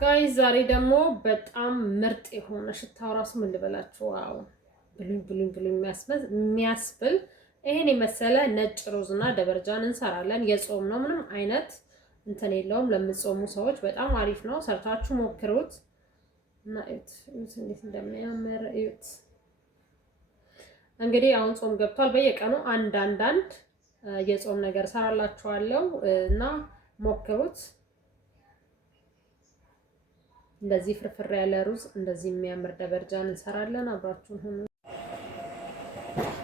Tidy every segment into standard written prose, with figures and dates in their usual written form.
ጋይ ዛሬ ደግሞ በጣም ምርጥ የሆነ ሽታው ራሱ ምን ልበላችሁ፣ ዋው ብሉኝ የሚያስብል ይሄን የመሰለ ነጭ ሩዝና ደበርጃን እንሰራለን። የጾም ነው፣ ምንም አይነት እንትን የለውም። ለምትጾሙ ሰዎች በጣም አሪፍ ነው። ሰርታችሁ ሞክሩት እና እዩት እንዴት እንደሚያምር እዩት። እንግዲህ አሁን ጾም ገብቷል። በየቀኑ አንድ የጾም ነገር ሰራላችኋለሁ እና ሞክሩት። እንደዚህ ፍርፍር ያለ ሩዝ እንደዚህ የሚያምር ደበርጃን እንሰራለን። አብራችሁን ሁኑ።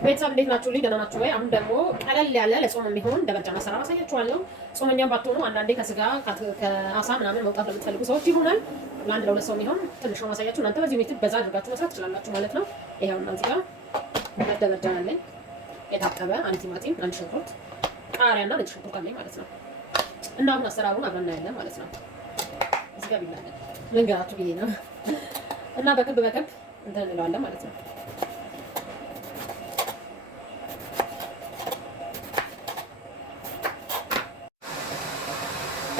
ቤተሰብ እንዴት ናችሁ? ደህና ናችሁ ወይ? አሁን ደግሞ ቀለል ያለ ለጾም የሚሆን ደበርጃን አሰራር አሳያችኋለሁ። ጾመኛም ባትሆኑ አንዳንዴ ከስጋ ከአሳ ምናምን መውጣት ለምትፈልጉ ሰዎች ይሆናል። ለአንድ ለሁለት ሰው የሚሆን ትንሽ ነው ማሳያችሁ። እናንተ በዚህ ሜትድ በዛ አድርጋችሁ መስራት ትችላላችሁ ማለት ነው። ይሄውና እዚህ ጋር ደበርጃን አለኝ የታጠበ፣ አንድ ቲማቲም፣ አንድ ሽንኩርት፣ ቃሪያና ነጭ ሽንኩርት አለኝ ማለት ነው። እና አሁን አሰራሩን አብረን እናያለን ማለት ነው። እዚህ ጋር ቢላለን ልንገራችሁ ብዬ ነው እና በክብ እንትን እንለዋለን ማለት ነው።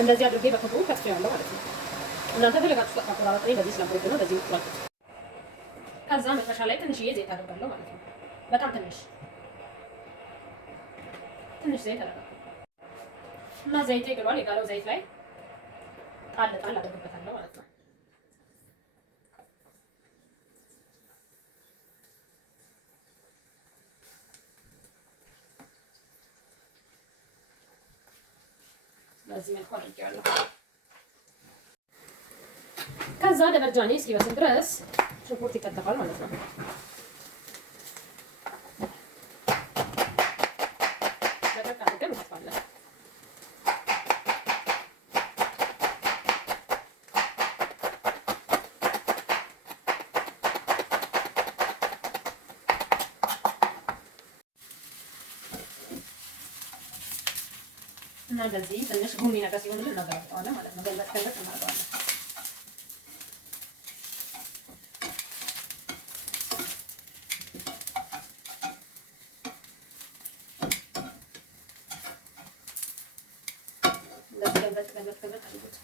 እንደዚህ አድርጌ በክቡ ከትፌዋለሁ ማለት ነው። እናንተ ፈለጋችሁ አቆራረጥ ላይ በዚህ ስለምወድ ነው በዚህ ወጥቷል። ከዛ መጨረሻ ላይ ትንሽዬ ዘይት አደርጋለሁ ማለት ነው። በጣም ትንሽ ዘይት አደርጋለሁ እና ዘይት ይገባል። የጋለው ዘይት ላይ ጣል አደርግበታለሁ ማለት ነው። በዚህ መልኩ አድርጌዋለሁ። ከዛ ደበርጃኔ እስኪበስል ድረስ ሽንኩርት ይከተፋል ማለት ነው። በደረቅ አድርገን እንከትፋለን። እና እንደዚህ ትንሽ ቡኒ ነገር ሲሆንልን እናገራቸዋለን ማለት ነው። ገልበጥ እናደርገዋለን። እንደዚህ ገልበጥ አድርጉት።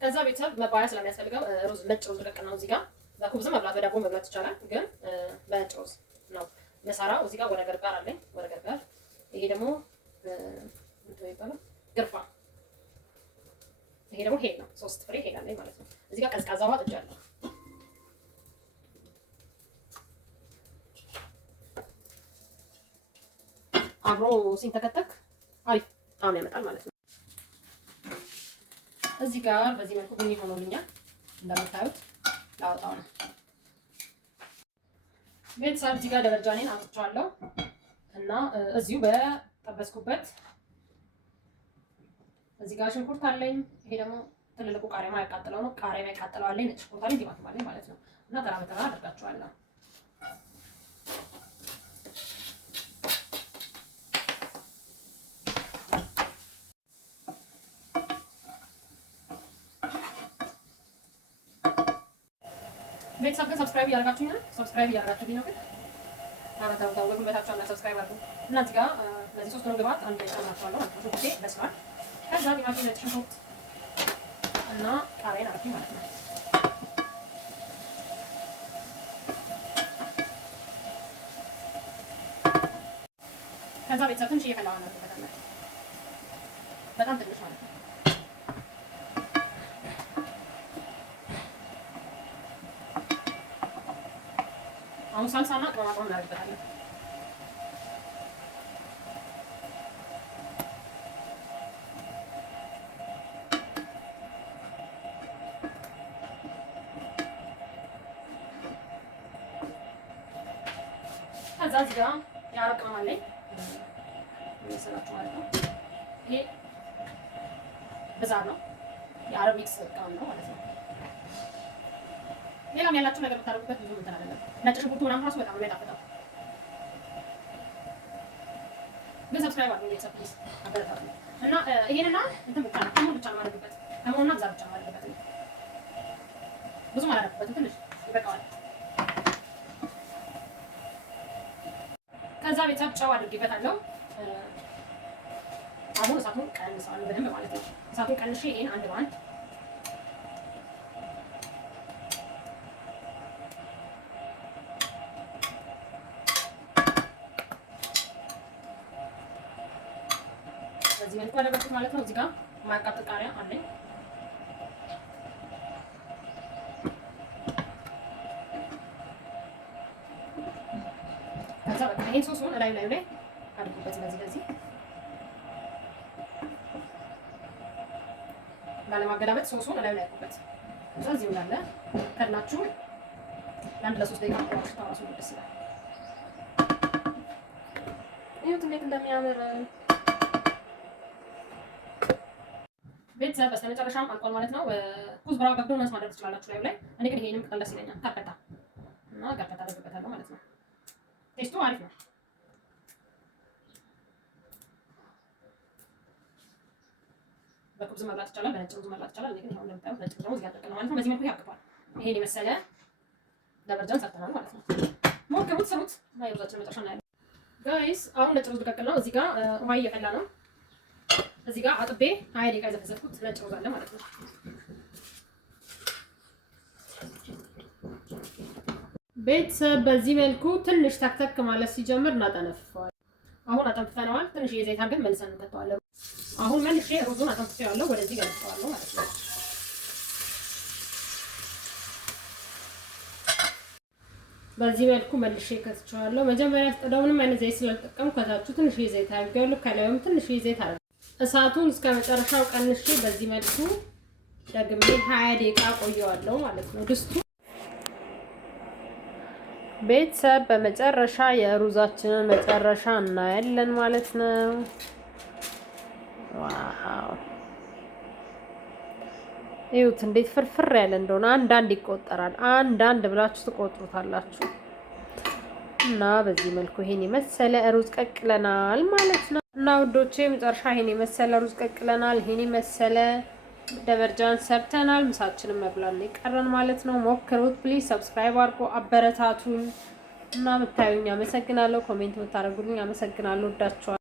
ከዛ ቤተሰብ መባያ ስለሚያስፈልገው ነጭ ሩዝ ልቅ ነው። እዚህ ጋር በኩብዝ መብላት በዳቦ መብላት ይቻላል፣ ግን በነጭ ሩዝ ነው መሰራው። እዚህ ጋር ወደ ገርጋር አለኝ። ወደ ገርጋር ይሄ ደግሞ ግርፋ፣ ይሄ ደግሞ ሄል ነው። 3 ፍሬ ሄል አለኝ ማለት ነው። እዚህ ጋር ቀዝቃዛ ውሃ ጥጃለሁ። አብሮ ሲንተከተክ አሪፍ ጣዕም ያመጣል ማለት ነው። እዚህ ጋር በዚህ መልኩ ቡኒ ሆኖልኛል። እንደምታዩት ላወጣው ነው። ቤተሰብ እዚህ ጋር ደበርጃኔን አውጥቻለሁ እና እዚሁ በጠበስኩበት እዚህ ጋር ሽንኩርት አለኝ። ይሄ ደግሞ ትልልቁ ቃሪያ ማያቃጥለው ነው። ቃሪያ ማያቃጥለው አለኝ። ነጭ ሽንኩርት አለኝ፣ ቲማቲም አለኝ ማለት ነው። እና ተራ በተራ አድርጋቸዋለሁ። ቤተሰብ ግን ሰብስክራይብ እያደረጋችሁኝ ነው። ሰብስክራይብ እያደረጋችሁኝ ነው። ግን ታው በጉልበታችሁ እና ሰብስክራይብ አድርጉ። እና እዚህ ጋር ለዚህ 3 ነው ግባት አንድ ላይ ጨምራችኋለሁ ማለት ነው። ሽንኩርቴ በስሏል። ከዛ ቲማቲም፣ ነጭ ሽንኩርት እና ቃሪያን አድርጌ ማለት ነው። ከዛ ቤተሰብ ትንሽ እየፈላዋ እናደርግበታለን። በጣም ትንሽ ማለት ነው። አሁን ሳልሳና ቅመማ ቅመም እናደርግበታለን። ከዛ እዚህ ጋር የአረብ ቅመም አለኝ መሰላችሁ ማለት ነው። ይሄ ብዛት ነው፣ የአረብ ሚክስ ቅመም ነው ማለት ነው። ሌላም ያላችሁ ነገር ብታደርጉበት ብዙ እንትን አይደለም። ነጭ ሽንኩርቱ ምናምን ራሱ በጣም ነው የሚጣፍጠው። ግን ሰብስክራይብ አድርጉ ቤተሰብ ፕሊዝ አበረታቱ። እና ይሄንና እንትን ብቻ ነው ከሙን ብቻ ነው ማድረግበት፣ ከሙንና ብዛት ብቻ ነው ማድረግበት። ብዙ ማድረግበት ትንሽ ይበቃዋል። ከዛ ቤተሰብ ጨው አድርጌበታለሁ። አሁን እሳቱን ቀንሰዋለሁ በደንብ ማለት ነው። እሳቱን ቀንሼ ይሄን አንድ በአንድ በዚህ መልኩ አደረኩት ማለት ነው። እዚህ ጋር ማቃጠል ቃሪያ አለኝ። ከዛ በቃ ይሄን ሶሱን ላይ አድርጉበት። በዚህ ላለማገዳመጥ ሶሱን ላይ አድርጉበት። ከዛ እዚሁ እንዳለ ከላችሁ ለአንድ ለ3 ደቂቃ ቆይታችሁ ታዋሱ ደስ ይላል። ይሄው እንዴት እንደሚያምር ቤተሰብ በስተመጨረሻም አልቋል ማለት ነው። ኩዝብራ በዶናት ማድረግ ትችላላችሁ ላይ። እኔ ግን ይሄንም ቅጠል ደስ ይለኛል። ካርፐታ እና ካርፐታ አደርግበታለሁ ማለት ነው። ቴስቱ አሪፍ ነው። በኩብዝ መብላት ይቻላል፣ በነጭ ሩዝ መብላት ይቻላል። እኔ ግን ይሄው እንደምታዩት ነጭ ሩዝ እያደረግን ነው ማለት ነው። በዚህ መልኩ ያቅቷል። ይሄን የመሰለ ለበርጃን ሰርተናል ማለት ነው። ሞክሩት፣ ስሩት። ሩዛችን መጨረሻ እናያለን ጋይስ። አሁን ነጭ ሩዝ ልቀቅል ነው። እዚህ ጋር ውሃ እየፈላ ነው። እዚህ ጋር አጥቤ 20 ደቂቃ የዘፈዘፍኩት ነጭ ሩዝ አለ ማለት ነው። ቤተሰብ በዚህ መልኩ ትንሽ ተክተክ ማለት ሲጀምር እናጠነፍፈዋለን። አሁን አጠንፍፈነዋል። ትንሽ የዘይት አድርገን መልሰን እንከተዋለን። አሁን መልሼ ሩዙን አጠንፍፌዋለሁ፣ ወደዚህ ገለብጠዋለሁ ማለት ነው። በዚህ መልኩ መልሼ ከትቼዋለሁ። መጀመሪያ ስጠዳው ምንም አይነት ዘይት ስላልጠቀምኩ ከታችሁ ትንሽ ዘይት አድርጌዋለሁ፣ ከላዩም ትንሽ ዘይት አድርጌ እሳቱን እስከ መጨረሻው ቀንሼ በዚህ መልኩ ደግሜ 20 ደቂቃ ቆየዋለሁ ማለት ነው ድስቱ። ቤተሰብ በመጨረሻ የሩዛችንን መጨረሻ እናያለን ማለት ነው። ዋው እዩት እንዴት ፍርፍር ያለ እንደሆነ። አንዳንድ ይቆጠራል፣ አንዳንድ ብላችሁ ትቆጥሩታላችሁ። እና በዚህ መልኩ ይሄን የመሰለ ሩዝ ቀቅለናል ማለት ነው። እና ውዶቼ መጨረሻ ይሄን የመሰለ ሩዝ ቀቅለናል፣ ይሄን የመሰለ ደበርጃን ሰርተናል። ምሳችንን መብላት ነው የቀረን ማለት ነው። ሞክሩት ፕሊዝ፣ ሰብስክራይብ አድርጎ አበረታቱኝ። እና ምታዩኝ አመሰግናለሁ። ኮሜንት የምታደርጉልኝ አመሰግናለሁ። ወዳችኋለሁ።